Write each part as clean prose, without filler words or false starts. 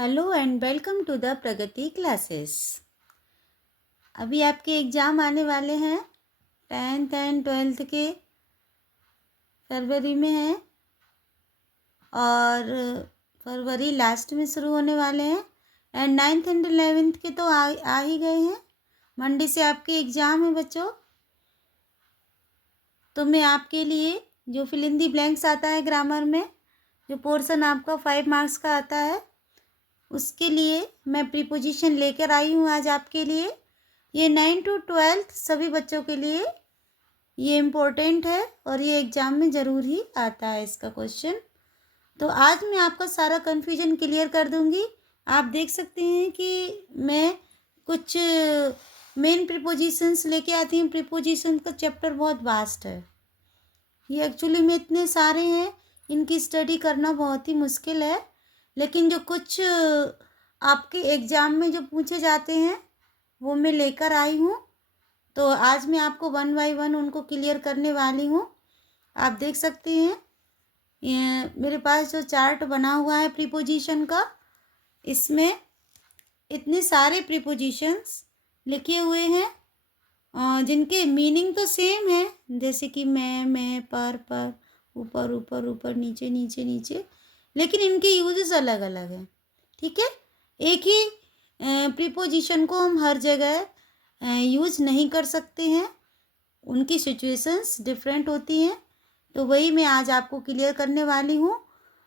Hello and welcome to the Pragati classes. अभी आपके exam आने वाले हैं। 10th एंड 12th के फरवरी में हैं और फरवरी लास्ट में शुरू होने वाले हैं। एंड 9th एंड 11th के तो आ ही गए हैं। मंडे से आपके एग्ज़ाम है बच्चों। तो मैं आपके लिए जो फिल इन दी ब्लैंक्स आता है ग्रामर में, जो पोर्शन आपका 5 मार्क्स का आता है, उसके लिए मैं प्रीपोजिशन लेकर आई हूँ आज आपके लिए। ये 9 to 12 सभी बच्चों के लिए ये इम्पोर्टेंट है और ये एग्ज़ाम में ज़रूर ही आता है इसका क्वेश्चन। तो आज मैं आपका सारा कन्फ्यूजन क्लियर कर दूँगी। आप देख सकते हैं कि मैं कुछ मेन प्रीपोजिशंस लेके आती हूँ। प्रीपोजिशन का चैप्टर बहुत वास्ट है। ये एक्चुअली में इतने सारे हैं, इनकी स्टडी करना बहुत ही मुश्किल है। लेकिन जो कुछ आपके एग्ज़ाम में जो पूछे जाते हैं वो मैं लेकर आई हूँ। तो आज मैं आपको 1 बाय 1 उनको क्लियर करने वाली हूँ। आप देख सकते हैं ये मेरे पास जो चार्ट बना हुआ है प्रीपोजिशन का, इसमें इतने सारे प्रीपोजिशंस लिखे हुए हैं जिनके मीनिंग तो सेम है, जैसे कि मैं, पर, ऊपर ऊपर ऊपर, नीचे नीचे नीचे, लेकिन इनके यूजेस अलग अलग हैं। ठीक है, एक ही प्रीपोजिशन को हम हर जगह यूज़ नहीं कर सकते हैं, उनकी सिचुएशंस डिफरेंट होती हैं। तो वही मैं आज आपको क्लियर करने वाली हूँ।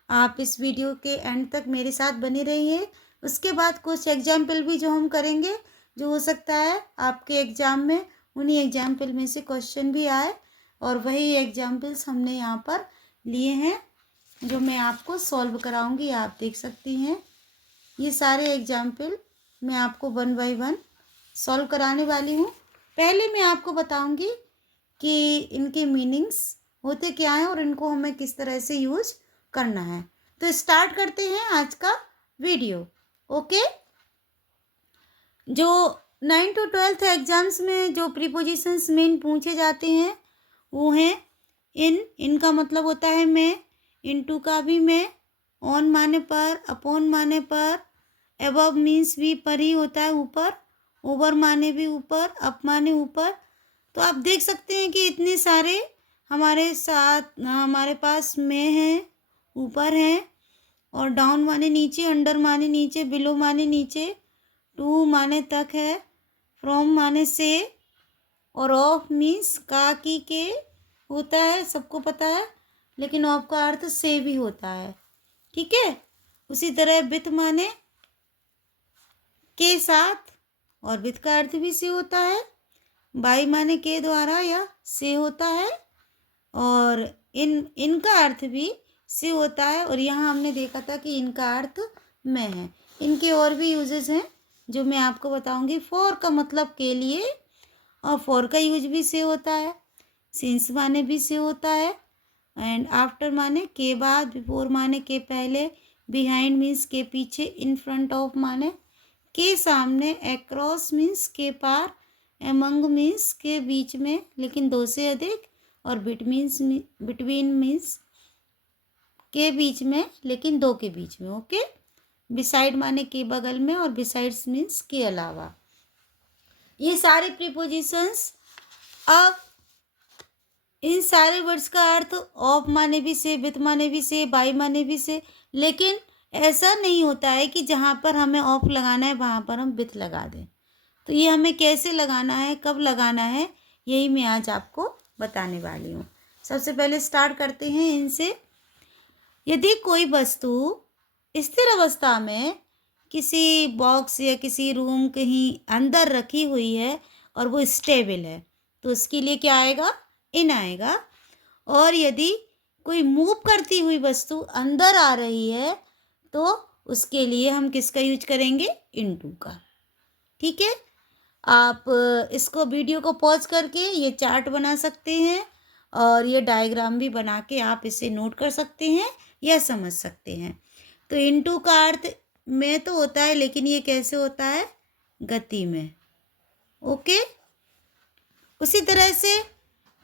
आप इस वीडियो के एंड तक मेरे साथ बने रहिए। उसके बाद कुछ एग्जाम्पल भी जो हम करेंगे, जो हो सकता है आपके एग्ज़ाम में उन्हीं एग्जाम्पल में से क्वेश्चन भी आए, और वही एग्जाम्पल्स हमने यहाँ पर लिए हैं जो मैं आपको सॉल्व कराऊंगी। आप देख सकती हैं ये सारे एग्जाम्पल मैं आपको 1 बाय 1 सॉल्व कराने वाली हूँ। पहले मैं आपको बताऊंगी कि इनके मीनिंग्स होते क्या हैं और इनको हमें किस तरह से यूज करना है। तो स्टार्ट करते हैं आज का वीडियो। ओके, जो 9 to 12 एग्जाम्स में जो प्रीपोजिशंस मेन पूछे जाते हैं वो हैं इनका मतलब होता है मैं, इनटू का भी मैं, ऑन माने पर, अपॉन माने पर, एबव मीन्स भी पर ही होता है ऊपर, ओवर माने भी ऊपर, अप माने ऊपर। तो आप देख सकते हैं कि इतने सारे हमारे पास में हैं, ऊपर हैं, और डाउन माने नीचे, अंडर माने नीचे, बिलो माने नीचे, टू माने तक है, फ्रॉम माने से, और ऑफ मीन्स का की के होता है, सबको पता है, लेकिन ऑफ का अर्थ से भी होता है। ठीक है, उसी तरह विथ माने के साथ, और विथ का अर्थ भी से होता है, बाई माने के द्वारा या से होता है, और इनका अर्थ भी से होता है। और यहाँ हमने देखा था कि इनका अर्थ मैं है। इनके और भी यूजेस हैं जो मैं आपको बताऊंगी। फॉर का मतलब के लिए, और फॉर का यूज भी से होता है, सिंस माने भी से होता है, एंड आफ्टर माने के बाद, बिफोर माने के पहले, बिहाइंड मीन्स के पीछे, इन फ्रंट ऑफ माने के सामने, अक्रॉस मीन्स के पार, एमंग मीन्स के बीच में लेकिन दो से अधिक, और बिटवीन मीन्स के बीच में लेकिन दो के बीच में। ओके, बिसाइड माने के बगल में, और बिसाइड्स मीन्स के अलावा। ये सारे प्रीपोजिशंस। अब इन सारे वर्ड्स का अर्थ ऑफ माने भी से, विथ माने भी से, बाई माने भी से, लेकिन ऐसा नहीं होता है कि जहाँ पर हमें ऑफ लगाना है वहाँ पर हम विथ लगा दें। तो ये हमें कैसे लगाना है, कब लगाना है, यही मैं आज आपको बताने वाली हूँ। सबसे पहले स्टार्ट करते हैं इनसे। यदि कोई वस्तु स्थिर अवस्था में किसी बॉक्स या किसी रूम कहीं अंदर रखी हुई है और वो स्टेबल है, तो उसके लिए क्या आएगा, इन आएगा। और यदि कोई मूव करती हुई वस्तु अंदर आ रही है तो उसके लिए हम किसका यूज करेंगे, इनटू का। ठीक है, आप इसको वीडियो को पॉज करके ये चार्ट बना सकते हैं और ये डायग्राम भी बना के आप इसे नोट कर सकते हैं या समझ सकते हैं। तो इनटू का अर्थ में तो होता है, लेकिन ये कैसे होता है, गति में। ओके, उसी तरह से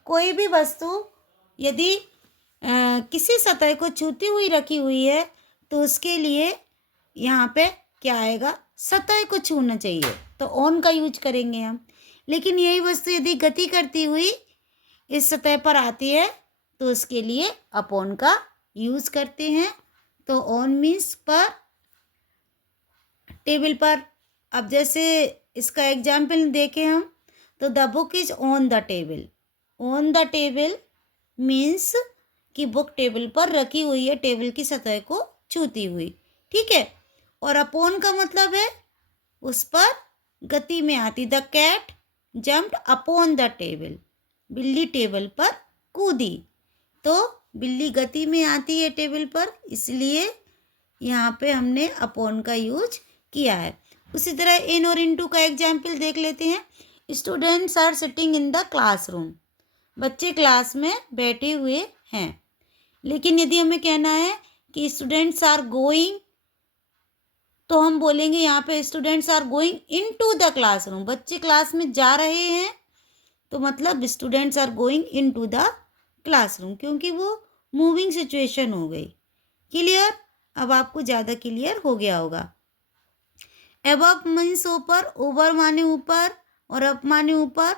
कोई भी वस्तु यदि किसी सतह को छूती हुई रखी हुई है तो उसके लिए यहाँ पे क्या आएगा, सतह को छूना चाहिए, तो ऑन का यूज करेंगे हम। लेकिन यही वस्तु यदि गति करती हुई इस सतह पर आती है तो उसके लिए अपॉन का यूज करते हैं। तो ऑन मीन्स पर, टेबल पर। अब जैसे इसका एग्जाम्पल देखें हम, तो the book is on the table. On the table means कि बुक टेबल पर रखी हुई है, टेबल की सतह को छूती हुई, ठीक है। और अपॉन का मतलब है उस पर गति में आती। The cat jumped upon the table, बिल्ली टेबल पर कूदी। तो बिल्ली गति में आती है टेबल पर, इसलिए यहाँ पे हमने अपॉन का यूज किया है। उसी तरह इन और इनटू का एग्जाम्पल देख लेते हैं। Students are sitting in the classroom, बच्चे क्लास में बैठे हुए हैं। लेकिन यदि हमें कहना है कि स्टूडेंट्स आर गोइंग, तो हम बोलेंगे यहाँ पे students are going into the classroom, बच्चे क्लास में जा रहे हैं, तो मतलब students are going into the classroom, क्योंकि वो मूविंग सिचुएशन हो गई। क्लियर? अब आपको ज़्यादा क्लियर हो गया होगा। अबव मीन्स ऊपर, ओवर माने ऊपर और अप माने ऊपर,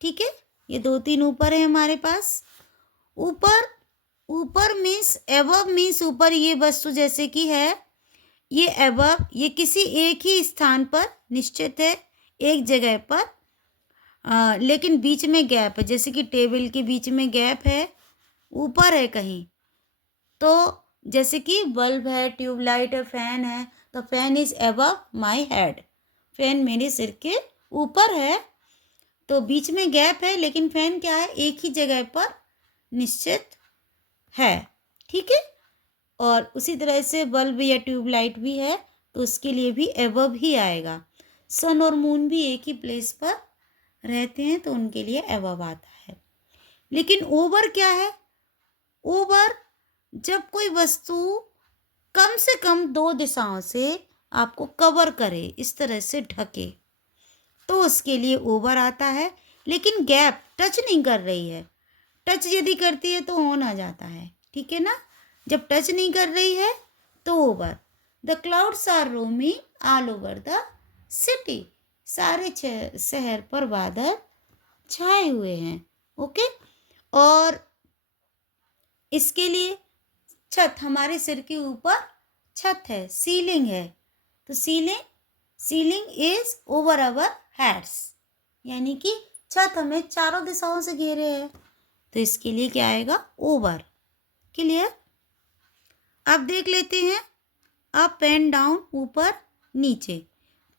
ठीक है। ये 2-3 ऊपर है हमारे पास। ऊपर, ऊपर मीन्स अबव मीन्स ऊपर, ये वस्तु जैसे कि है ये अबव, ये किसी एक ही स्थान पर निश्चित है, एक जगह पर, लेकिन बीच में गैप है, जैसे कि टेबल के बीच में गैप है, ऊपर है कहीं। तो जैसे कि बल्ब है, ट्यूबलाइट है, फैन है, तो fan is above my head, fan मेरे सिर के ऊपर है। तो बीच में गैप है, लेकिन फैन क्या है, एक ही जगह पर निश्चित है, ठीक है। और उसी तरह से बल्ब या ट्यूबलाइट भी है, तो उसके लिए भी अबव ही आएगा। सन और मून भी एक ही प्लेस पर रहते हैं, तो उनके लिए अबव आता है। लेकिन ओवर क्या है? ओवर जब कोई वस्तु कम से कम 2 दिशाओं से आपको कवर करे, इस तरह से ढके, तो उसके लिए ओवर आता है। लेकिन गैप टच नहीं कर रही है, टच यदि करती है तो ऑन आ जाता है, ठीक है ना। जब टच नहीं कर रही है तो over. The clouds are roaming all over the city, सारे शहर पर बादल छाए हुए हैं, ओके। और इसके लिए छत, हमारे सिर के ऊपर छत है, सीलिंग है, तो ceiling is over our heads, यानी कि छत हमें चारों दिशाओं से घेरे है, तो इसके लिए क्या आएगा, ओवर। क्लियर? अब देख लेते हैं अप एंड डाउन, ऊपर नीचे।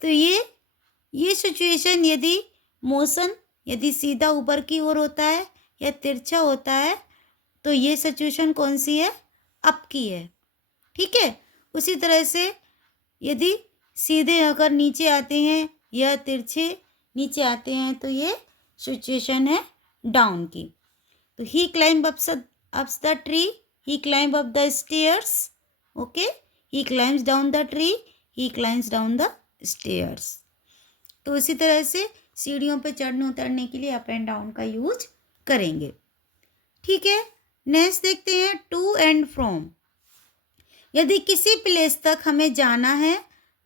तो ये सिचुएशन, यदि मोशन यदि सीधा ऊपर की ओर होता है या तिरछा होता है, तो ये सिचुएशन कौन सी है, अप की है, ठीक है। उसी तरह से यदि सीधे अगर नीचे आते हैं या तिरछे नीचे आते हैं, तो ये सिचुएशन है डाउन की। तो he climb ups the tree, he climb up the stairs, okay, he climbs down the tree, he climbs down the stairs। तो इसी तरह से सीढ़ियों पे चढ़ने उतरने के लिए अप एंड डाउन का यूज करेंगे, ठीक है। नेक्स्ट देखते हैं टू एंड फ्रॉम। यदि किसी प्लेस तक हमें जाना है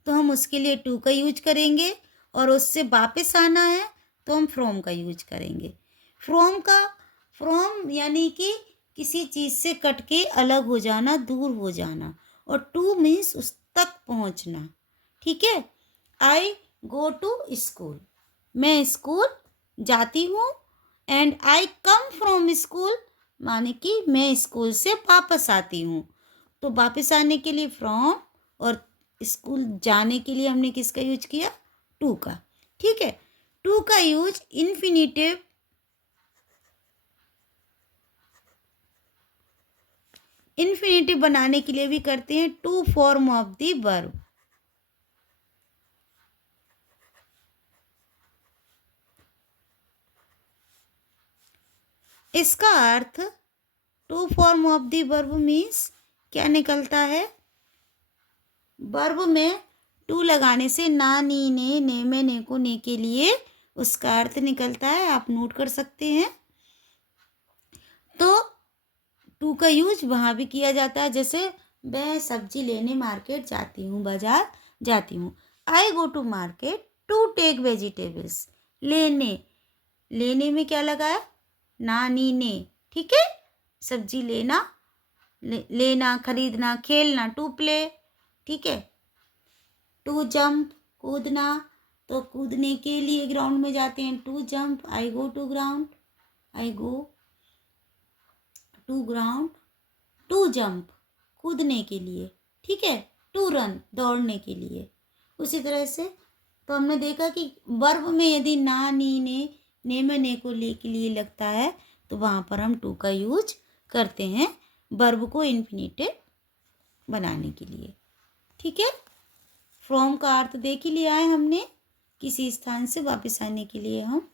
तो हम उसके लिए टू का यूज करेंगे, और उससे वापस आना है तो हम फ्रॉम का यूज करेंगे। फ्रॉम यानी कि किसी चीज़ से कट के अलग हो जाना, दूर हो जाना, और टू मीन्स उस तक पहुंचना, ठीक है। आई गो टू स्कूल, मैं स्कूल जाती हूँ। And I come from school, माने कि मैं स्कूल से वापस आती हूँ। तो वापस आने के लिए फ्रॉम, और स्कूल जाने के लिए हमने किसका यूज किया, टू का, ठीक है। टू का यूज इन्फिनेटिव बनाने के लिए भी करते हैं, to form of the verb. इसका अर्थ to form of the verb means क्या निकलता है, वर्ब में टू लगाने से ना, नी, ने में, ने को, ने के लिए उसका अर्थ निकलता है, आप नोट कर सकते हैं। तो टू का यूज वहाँ भी किया जाता है, जैसे मैं सब्जी लेने मार्केट जाती हूँ, बाजार जाती हूँ। I go to market to take vegetables. लेने, लेने में क्या लगा है? ना, नी, ने। ठीक है, सब्जी लेना, लेना, खरीदना, खेलना, टू प्ले। ठीक है, टू जंप, कूदना, तो कूदने के लिए ग्राउंड में जाते हैं, to jump. I go to ground, I go to ground to jump, कूदने के लिए। ठीक है, टू रन, दौड़ने के लिए। उसी तरह से तो हमने देखा कि वर्ब में यदि ना, नी, ने में ने को ले के लिए लगता है तो वहाँ पर हम टू का यूज करते हैं वर्ब को इन्फिनिटिव बनाने के लिए। ठीक है, फ्रॉम का अर्थ देख ही लिया है हमने, किसी स्थान से वापस आने के लिए हम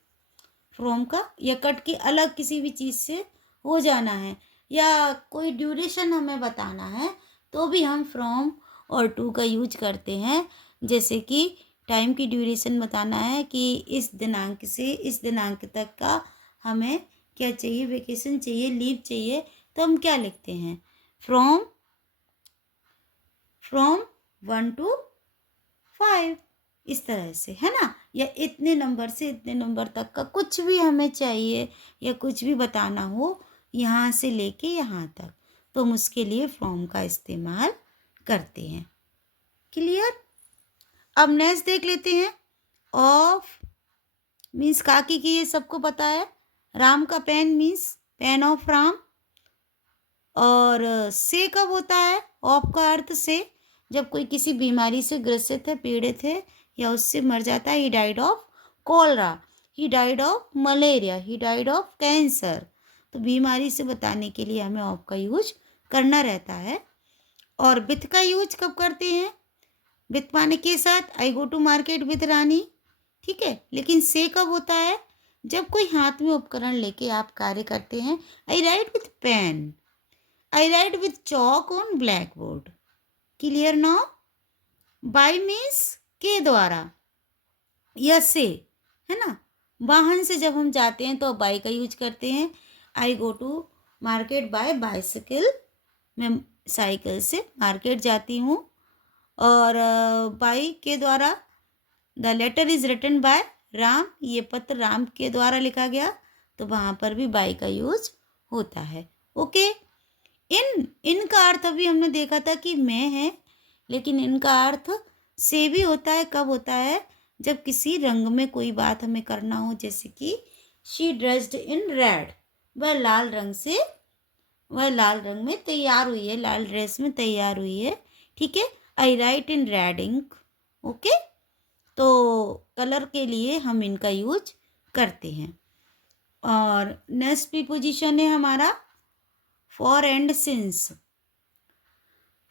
फ्रॉम का, या कट के अलग किसी भी चीज़ से हो जाना है, या कोई ड्यूरेशन हमें बताना है तो भी हम फ्रॉम और टू का यूज करते हैं। जैसे कि टाइम की ड्यूरेशन बताना है कि इस दिनांक से इस दिनांक तक का हमें क्या चाहिए, वेकेशन चाहिए, लीव चाहिए, तो हम क्या लिखते हैं? फ्रॉम 1 to 5, इस तरह से, है ना। या इतने नंबर से इतने नंबर तक का कुछ भी हमें चाहिए या कुछ भी बताना हो यहाँ से लेके यहाँ तक, तो हम उसके लिए फ्रॉम का इस्तेमाल करते हैं। क्लियर? अब नेक्स्ट देख लेते हैं। ऑफ मीन्स काकी की, ये सबको पता है। राम का pen means pen of Ram. और से कब होता है? ऑफ का अर्थ से, जब कोई किसी बीमारी से ग्रसित है, पीड़ित है या उससे मर जाता है। He died of cholera, he died of malaria, he died of cancer. तो बीमारी से बताने के लिए हमें ऑफ का यूज करना रहता है। और विथ का यूज कब करते हैं? विथ माने के साथ, आई गो टू मार्केट विथ रानी। ठीक है, लेकिन से कब होता है? जब कोई हाथ में उपकरण लेके आप कार्य करते हैं। I write with pen, I write with chalk on black board. Clear now? By means के द्वारा या से, है ना। वाहन से जब हम जाते हैं तो बाय का यूज करते हैं। I go to market by bicycle, मैं साइकिल से मार्केट जाती हूँ। और बाय के द्वारा, the letter is written by Ram, ये पत्र राम के द्वारा लिखा गया, तो वहाँ पर भी बाय का यूज होता है। ओके, इन का अर्थ अभी हमने देखा था कि मैं है, लेकिन इनका अर्थ से भी होता है। कब होता है? जब किसी रंग में कोई बात हमें करना हो, जैसे कि शी ड्रेस्ड इन रेड, वह लाल रंग में तैयार हुई है, लाल ड्रेस में तैयार हुई है। ठीक है, I write in red ink. Okay, तो कलर के लिए हम इनका यूज करते हैं। और नेक्स्ट प्रीपोजिशन है हमारा for and since.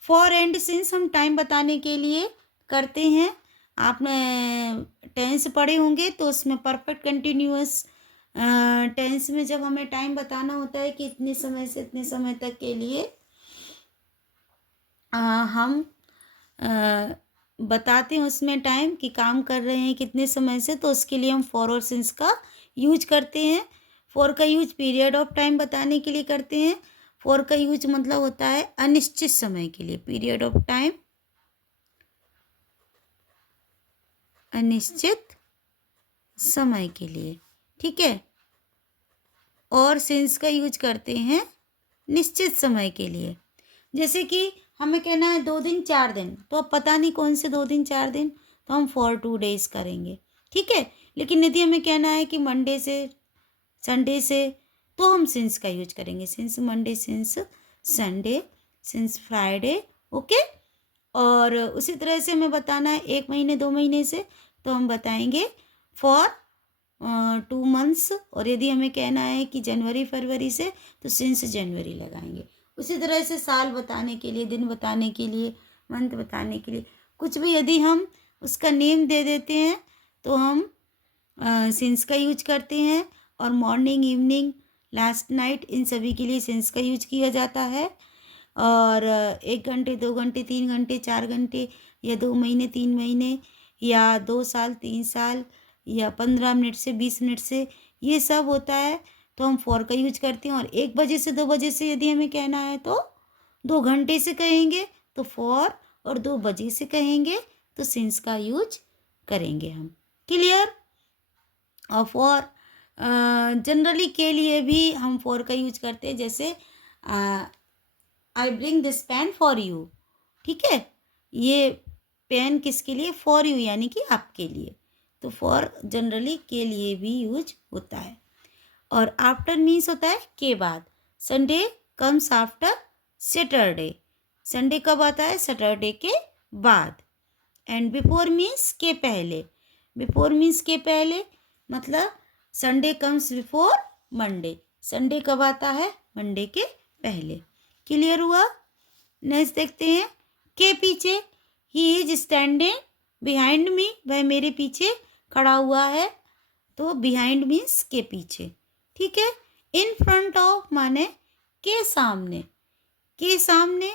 For and since हम टाइम बताने के लिए करते हैं। आपने टेंस पढ़े होंगे तो उसमें परफेक्ट कंटिन्यूअस टेंस में जब हमें टाइम बताना होता है कि इतने समय से इतने समय तक के लिए हम बताते हैं उसमें टाइम कि काम कर रहे हैं कितने समय से, तो उसके लिए हम फॉर और सिंस का यूज करते हैं। फॉर का यूज पीरियड ऑफ टाइम बताने के लिए करते हैं। फॉर का यूज मतलब होता है अनिश्चित समय के लिए, पीरियड ऑफ टाइम, अनिश्चित समय के लिए। ठीक है, और सिंस का यूज करते हैं निश्चित समय के लिए। जैसे कि हमें कहना है 2 दिन 4 दिन, तो अब पता नहीं कौन से 2 दिन 4 दिन, तो हम फॉर 2 days करेंगे। ठीक है, लेकिन यदि हमें कहना है कि मंडे से संडे से, तो हम सिंस का यूज करेंगे। Since Monday, since Sunday, since Friday. Okay, और उसी तरह से हमें बताना है 1 महीने 2 महीने से, तो हम बताएंगे फॉर 2 months। और यदि हमें कहना है कि जनवरी फरवरी से, तो सिंस जनवरी लगाएंगे। उसी तरह से साल बताने के लिए, दिन बताने के लिए, मंथ बताने के लिए, कुछ भी यदि हम उसका नेम दे देते हैं तो हम सिंस का यूज करते हैं। और मॉर्निंग, इवनिंग, लास्ट नाइट, इन सभी के लिए सिंस का यूज किया जाता है। और 1 घंटे 2 घंटे 3 घंटे 4 घंटे, या 2 महीने 3 महीने, या 2 साल 3 साल, या 15 मिनट से 20 मिनट से, ये सब होता है तो हम फॉर का यूज करते हैं। और 1 बजे से 2 बजे से यदि हमें कहना है तो 2 घंटे से कहेंगे तो फॉर, और 2 बजे से कहेंगे तो सिंस का यूज करेंगे हम। क्लियर? और फॉर जनरली के लिए भी हम फॉर का यूज करते हैं, जैसे I bring this pen for you. ठीक है, ये पेन किसके लिए? फॉर यू, यानी कि आपके लिए। तो फॉर जनरली के लिए भी यूज होता है। और आफ्टर मीन्स होता है के बाद। Sunday comes after Saturday. Sunday कब आता है? सैटरडे के बाद। एंड बिफोर मीन्स के पहले। बिफोर मीन्स के पहले, मतलब Sunday comes before Monday. Sunday कब आता है? मंडे के पहले। क्लियर हुआ? नेक्स्ट देखते हैं, के पीछे। He is standing behind me, वह मेरे पीछे खड़ा हुआ है। तो बिहाइंड मीन्स के पीछे। ठीक है। इन फ्रंट ऑफ माने के सामने। के सामने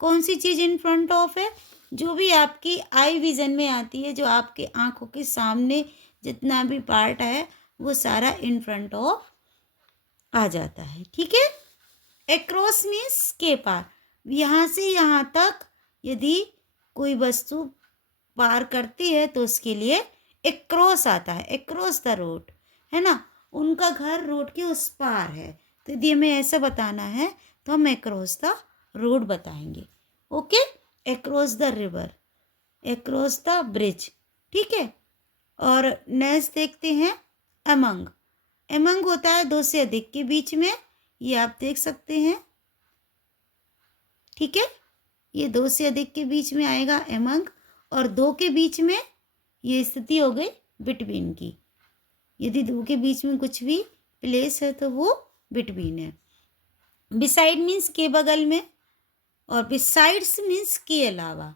कौन सी चीज़ इन फ्रंट ऑफ है? जो भी आपकी आई विजन में आती है, जो आपके आंखों के सामने जितना भी पार्ट है वो सारा इन फ्रंट ऑफ आ जाता है। ठीक है। एक्रॉस मीन्स के पार। यहाँ से यहाँ तक यदि कोई वस्तु पार करती है तो उसके लिए एक्रॉस आता है। एक्रॉस द रोड, है ना। उनका घर रोड के उस पार है, तो यदि हमें ऐसा बताना है तो हम एक्रॉस द रोड बताएंगे। Okay. Across the river, across the bridge. ठीक है। और नेक्स्ट देखते हैं, अमंग। अमंग होता है 2 से अधिक के बीच में, ये आप देख सकते हैं। ठीक है, ये 2 से अधिक के बीच में आएगा अमंग, और 2 के बीच में ये स्थिति हो गई बिटवीन की। यदि 2 के बीच में कुछ भी प्लेस है तो वो बिटवीन है। बिसाइड मीन्स के बगल में, और बिसाइड्स मीन्स के अलावा।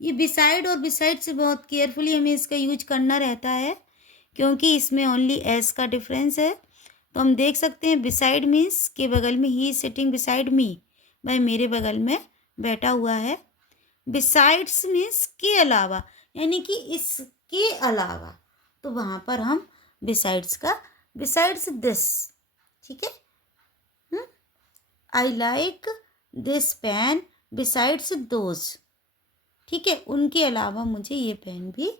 ये बिसाइड और बिसाइड से बहुत केयरफुली हमें इसका यूज करना रहता है, क्योंकि इसमें ओनली एस का डिफरेंस है। तो हम देख सकते हैं बिसाइड मीन्स के बगल में। He is sitting beside me, वह मेरे बगल में बैठा हुआ है। बिसाइड्स मीन्स के अलावा, यानी कि इसके अलावा, तो वहाँ पर हम बिसाइड्स का, बिसाइड्स दिस। ठीक है। I like this pen besides those. ठीक है, उनके अलावा मुझे ये पेन भी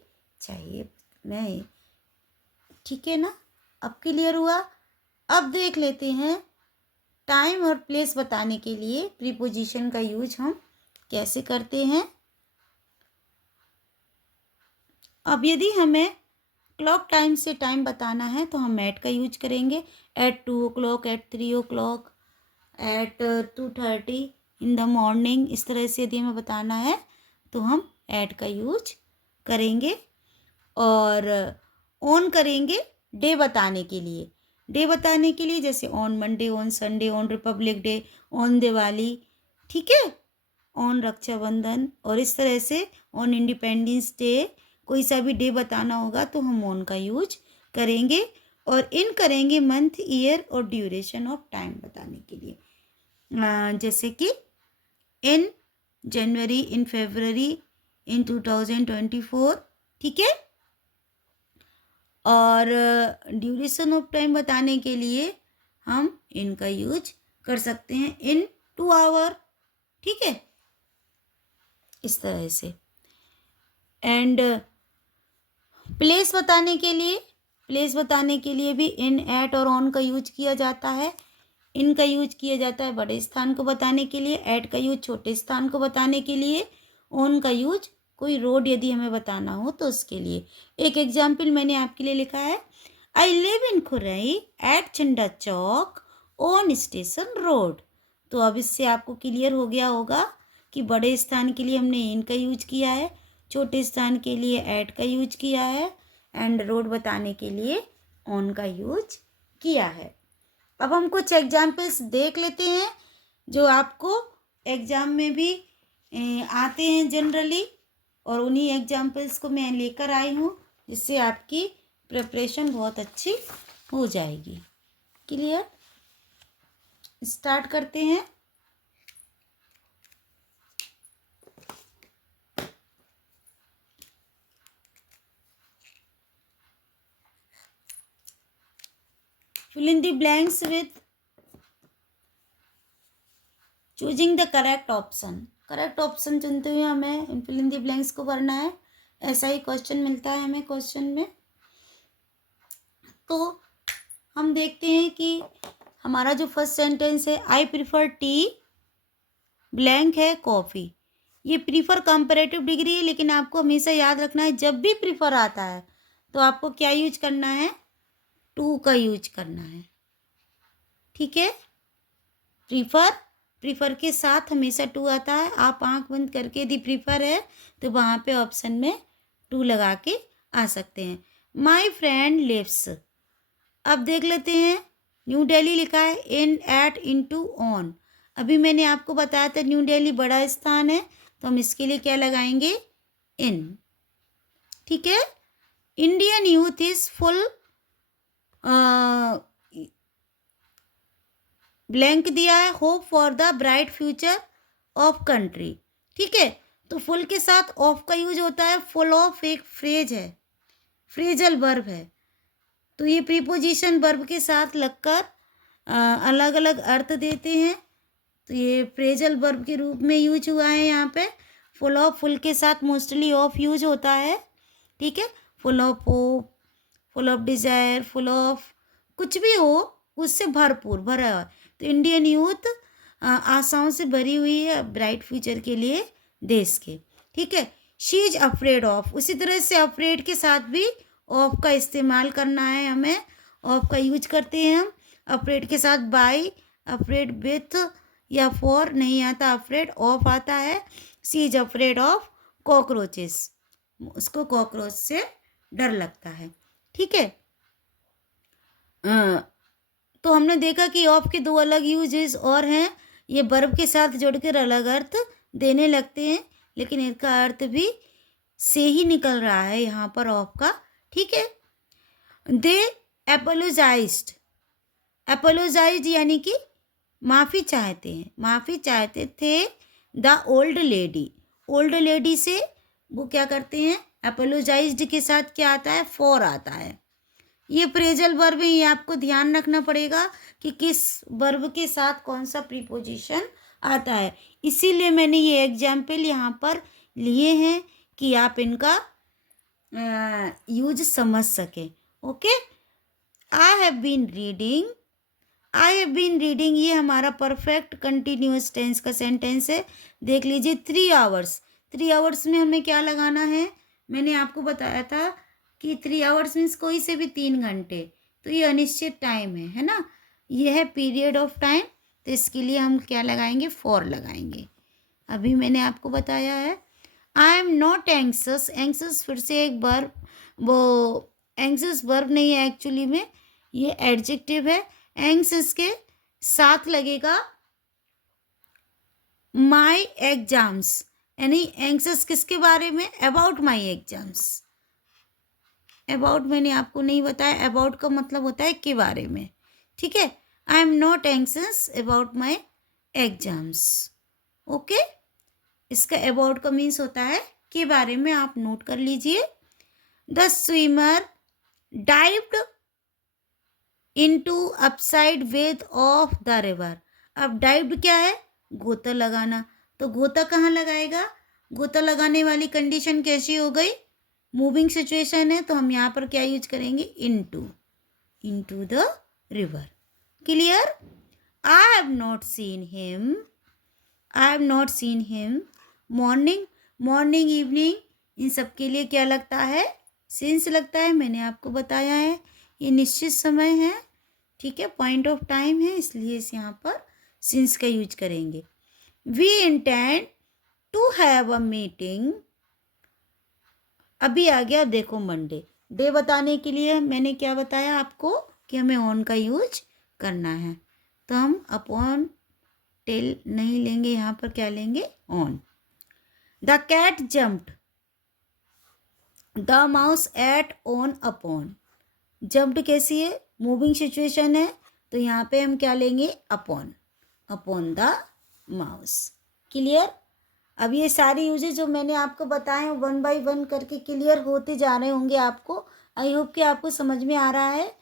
चाहिए। मैं, ठीक है ना। अब क्लियर हुआ? अब देख लेते हैं टाइम और प्लेस बताने के लिए प्रीपोजिशन का यूज हम कैसे करते हैं। अब यदि हमें क्लॉक टाइम से टाइम बताना है तो हम एट का यूज करेंगे। At 2 o'clock, at 3 o'clock, at 2:30 in the morning. इस तरह से यदि हमें बताना है तो हम एट का यूज करेंगे। और ऑन करेंगे डे बताने के लिए। डे बताने के लिए जैसे on Monday, on Sunday, on Republic day, on Diwali. ठीक है, ऑन रक्षाबंधन, और इस तरह से ऑन इंडिपेंडेंस डे। कोई सा भी डे बताना होगा तो हम ऑन का यूज करेंगे। और इन करेंगे मंथ, ईयर और ड्यूरेशन ऑफ टाइम बताने के लिए। जैसे कि इन जनवरी, इन फरवरी, इन 2024। ठीक है। और ड्यूरेशन ऑफ टाइम बताने के लिए हम इनका यूज कर सकते हैं, इन 2 hour। ठीक है, इस तरह से। एंड प्लेस बताने के लिए, प्लेस बताने के लिए भी इन, एट और ऑन का यूज किया जाता है। इन का यूज किया जाता है बड़े स्थान को बताने के लिए, एट का यूज छोटे स्थान को बताने के लिए, ऑन का यूज कोई रोड यदि हमें बताना हो तो उसके लिए। एक एग्जाम्पल मैंने आपके लिए लिखा है, I live in Khurai at Chanda Chowk on station road. तो अब इससे आपको क्लियर हो गया होगा कि बड़े स्थान के लिए हमने इन का यूज किया है, छोटे स्थान के लिए एट का यूज किया है, एंड रोड बताने के लिए ऑन का यूज किया है। अब हम कुछ एग्जाम्पल्स देख लेते हैं जो आपको एग्ज़ाम में भी आते हैं जनरली, और उन्हीं एग्जाम्पल्स को मैं लेकर आई हूँ जिससे आपकी प्रिपरेशन बहुत अच्छी हो जाएगी। क्लियर? स्टार्ट करते हैं। fill in the blanks with, choose choosing the correct option, correct option चुनते हुए हमें फिल इन द ब्लैंक्स को भरना है। ऐसा ही क्वेश्चन मिलता है हमें क्वेश्चन में। तो हम देखते हैं कि हमारा जो फर्स्ट सेंटेंस है, आई प्रीफर टी ब्लैंक है कॉफ़ी। ये प्रीफर कंपैरेटिव डिग्री है, लेकिन आपको हमेशा याद रखना है जब भी प्रीफर आता है तो आपको क्या यूज करना है, टू का यूज करना है। ठीक है, प्रीफर के साथ हमेशा टू आता है। आप आंख बंद करके यदि प्रीफर है तो वहाँ पे ऑप्शन में टू लगा के आ सकते हैं। माई फ्रेंड लिव्स, अब देख लेते हैं, न्यू दिल्ली लिखा है इन, एट, इनटू, ऑन। अभी मैंने आपको बताया था न्यू दिल्ली बड़ा स्थान है, तो हम इसके लिए क्या लगाएंगे, इन। ठीक है, Indian youth is full, blank दिया है, hope for the bright future of country. ठीक है, तो फुल के साथ ऑफ का यूज होता है। फुल ऑफ एक फ्रेज है, फ्रेजल वर्ब है, तो ये प्रीपोजिशन वर्ब के साथ लगकर अलग अलग अर्थ देते हैं। तो ये फ्रेजल वर्ब के रूप में यूज हुआ है यहाँ पे। फुल ऑफ, फुल के साथ मोस्टली ऑफ यूज होता है। ठीक है, full of hope, full of desire, full of कुछ भी हो, उससे भरपूर भरा हुआ। तो इंडियन यूथ आशाओं से भरी हुई है ब्राइट फ्यूचर के लिए देश के। ठीक है, शी इज अफ्रेड ऑफ, उसी तरह से अफ्रेड के साथ भी ऑफ का इस्तेमाल करना है हमें। ऑफ का यूज करते हैं हम अफ्रेड के साथ, बाय, अफ्रेड विथ या फॉर नहीं आता, अफ्रेड ऑफ आता है। सी इज अफ्रेड ऑफ कॉकरोचेस, उसको कॉकरोच से डर लगता है। ठीक है, तो हमने देखा कि ऑफ के दो अलग यूजेस और हैं, ये वर्ब के साथ जोड़कर अलग अर्थ देने लगते हैं, लेकिन इनका अर्थ भी से ही निकल रहा है यहाँ पर ऑफ का। ठीक है, दे एपोलोजाइज्ड, एपोलोजाइज्ड यानी कि माफ़ी चाहते हैं, माफ़ी चाहते थे। The old lady, old lady से वो क्या करते हैं, एपोलोजाइज्ड के साथ क्या आता है, फॉर आता है। ये फ्रेजल वर्ब है, ये आपको ध्यान रखना पड़ेगा कि किस वर्ब के साथ कौन सा प्रीपोजिशन आता है। इसीलिए मैंने ये एग्जाम्पल यहाँ पर लिए हैं कि आप इनका यूज समझ सकें। Okay, I have been reading, I have been reading, ये हमारा परफेक्ट कंटिन्यूअस टेंस का सेंटेंस है। देख लीजिए, 3 आवर्स, 3 आवर्स में हमें क्या लगाना है, मैंने आपको बताया था कि 3 आवर्स मीन्स कोई से भी 3 घंटे, तो ये अनिश्चित टाइम है ना, ये है पीरियड ऑफ टाइम। तो इसके लिए हम क्या लगाएंगे, फॉर लगाएंगे। अभी मैंने आपको बताया है। आई एम नॉट एंक्सस, एंक्सस फिर से एक वर्ब, वो एंक्सस वर्ब नहीं है एक्चुअली में, ये एडजेक्टिव है। एंक्सस के साथ लगेगा माई एग्जाम्स, यानी एंक्सस किसके बारे में, अबाउट माई एग्जाम्स। अबाउट मैंने आपको नहीं बताया, अबाउट का मतलब होता है के बारे में। ठीक है, I am not anxious about my exams. Okay, इसका अबाउट का मीन्स होता है के बारे में, आप नोट कर लीजिए। The swimmer dived into upside wed of the river. अब डाइव्ड क्या है, गोता लगाना, तो गोता कहाँ लगाएगा, गोता लगाने वाली कंडीशन कैसी हो गई, मूविंग सिचुएशन है, तो हम यहाँ पर क्या यूज करेंगे, into, into the river. Clear, I have not seen him, I have not seen him. Morning, morning, evening, इन सब के लिए क्या लगता है, सिंस लगता है। मैंने आपको बताया है ये निश्चित समय है। ठीक है, पॉइंट ऑफ टाइम है, इसलिए इस यहाँ पर सिंस का यूज करेंगे। We intend to have a meeting, अभी आ गया देखो मंडे, डे बताने के लिए मैंने क्या बताया आपको कि हमें ऑन का यूज करना है, तो हम अपॉन टेल नहीं लेंगे, यहाँ पर क्या लेंगे, on. The cat jumped, the mouse ate, on, upon. Jumped कैसी है, मूविंग सिचुएशन है, तो यहाँ पे हम क्या लेंगे, upon, upon the mouse. Clear, अब ये सारी यूजेज जो मैंने आपको बताए हैं 1 बाय 1 करके क्लियर होते जा रहे होंगे आपको। आई होप कि आपको समझ में आ रहा है।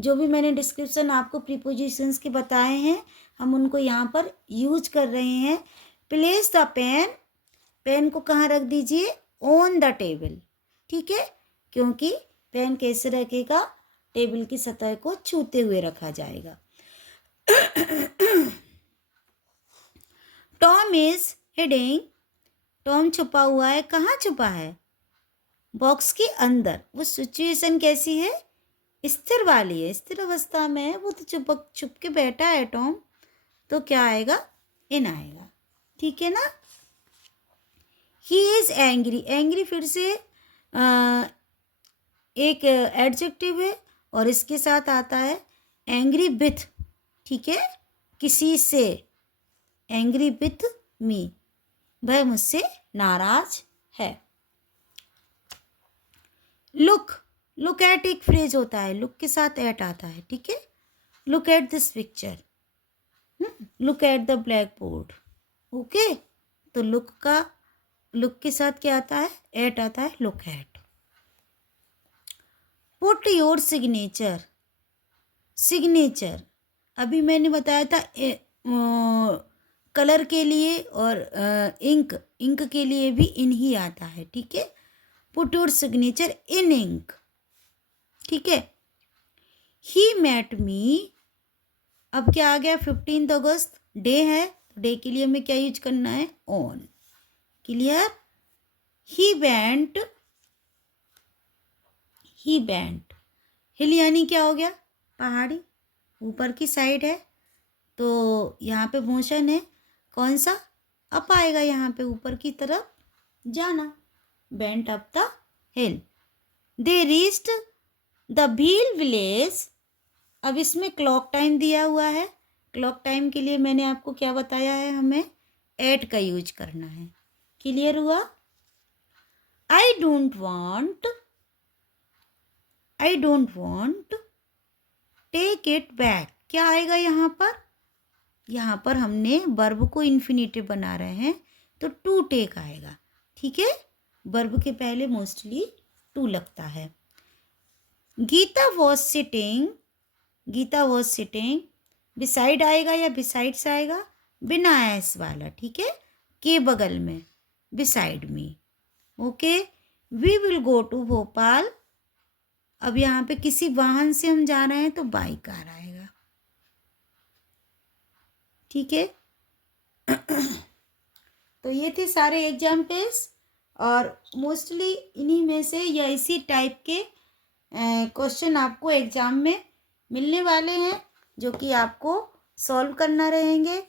जो भी मैंने डिस्क्रिप्शन आपको प्रीपोजिशंस के बताए हैं, हम उनको यहाँ पर यूज कर रहे हैं। प्लेस द पेन, पेन को कहाँ रख दीजिए, ऑन द टेबल, ठीक है, क्योंकि पेन कैसे रखेगा, टेबल की सतह को छूते हुए रखा जाएगा। टॉम इज हिडिंग, टॉम छुपा हुआ है, कहाँ छुपा है, बॉक्स के अंदर। वो सिचुएशन कैसी है, स्थिर वाली है, स्थिर अवस्था में है, वो तो छुप के बैठा है टॉम, तो क्या आएगा, इन आएगा, ठीक है ना। ही इज एंग्री, एंग्री फिर से एक एडजेक्टिव है और इसके साथ आता है एंग्री विथ, ठीक है, किसी से, एंग्री विथ मी, वह मुझसे नाराज है। लुक, लुक एट एक फ्रेज होता है, लुक के साथ एट आता है, ठीक है। Look at this picture, look at the black board, okay. तो लुक के साथ क्या आता है, एट आता है, look at. Put your signature, signature अभी मैंने बताया था कलर के लिए और इंक, इंक के लिए भी इन ही आता है, ठीक है। Put your signature in ink, ठीक है। ही मेट मी, अब क्या आ गया, 15 अगस्त डे है, डे के लिए हमें क्या यूज करना है, on, clear. He went, he went, hill यानी क्या हो गया, पहाड़ी, ऊपर की साइड है, तो यहाँ पे मोशन है, कौन सा, अप आएगा, यहाँ पे ऊपर की तरफ जाना, went up the hill. They reached the Bhil village, अब इसमें क्लॉक टाइम दिया हुआ है, क्लॉक टाइम के लिए मैंने आपको क्या बताया है, हमें एट का यूज करना है, क्लियर हुआ। I don't want, I don't want take it back, क्या आएगा यहाँ पर, यहाँ पर हमने वर्ब को इन्फिनेटिव बना रहे हैं, तो टू टेक आएगा, ठीक है। वर्ब के पहले मोस्टली टू लगता है। Geeta was sitting, Geeta was sitting, beside आएगा या बिसाइड्स आएगा, बिना एस वाला, ठीक है, के बगल में, beside me, okay. We will go to Bhopal, अब यहाँ पे किसी वाहन से हम जा रहे हैं तो बाई कार आएगा, ठीक है। तो ये थे सारे एग्जाम्पल्स, और मोस्टली इन्हीं में से या इसी टाइप के क्वेश्चन आपको एग्जाम में मिलने वाले हैं, जो कि आपको सॉल्व करना रहेंगे।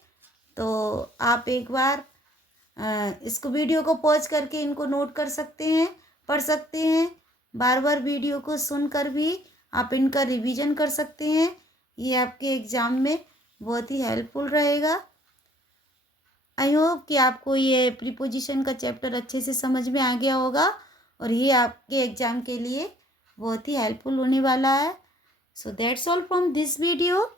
तो आप एक बार इसको वीडियो को पॉज करके इनको नोट कर सकते हैं, पढ़ सकते हैं, बार बार वीडियो को सुनकर भी आप इनका रिवीजन कर सकते हैं। ये आपके एग्ज़ाम में बहुत ही हेल्पफुल रहेगा। आई होप कि आपको ये प्रीपोजिशन का चैप्टर अच्छे से समझ में आ गया होगा, और ये आपके एग्ज़ाम के लिए बहुत ही हेल्पफुल होने वाला है। So that's all from this video.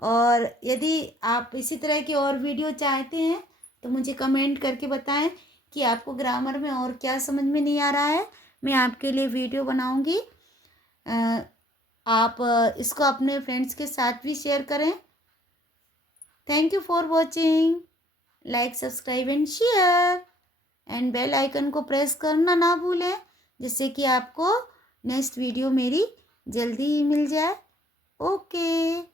और यदि आप इसी तरह की और वीडियो चाहते हैं तो मुझे कमेंट करके बताएं कि आपको ग्रामर में और क्या समझ में नहीं आ रहा है, मैं आपके लिए वीडियो बनाऊंगी। आप इसको अपने फ्रेंड्स के साथ भी शेयर करें। Thank you for watching, like, subscribe and share, and bell icon को प्रेस करना ना भूलें, जिससे कि आपको नेक्स्ट वीडियो मेरी जल्दी ही मिल जाए। ओके।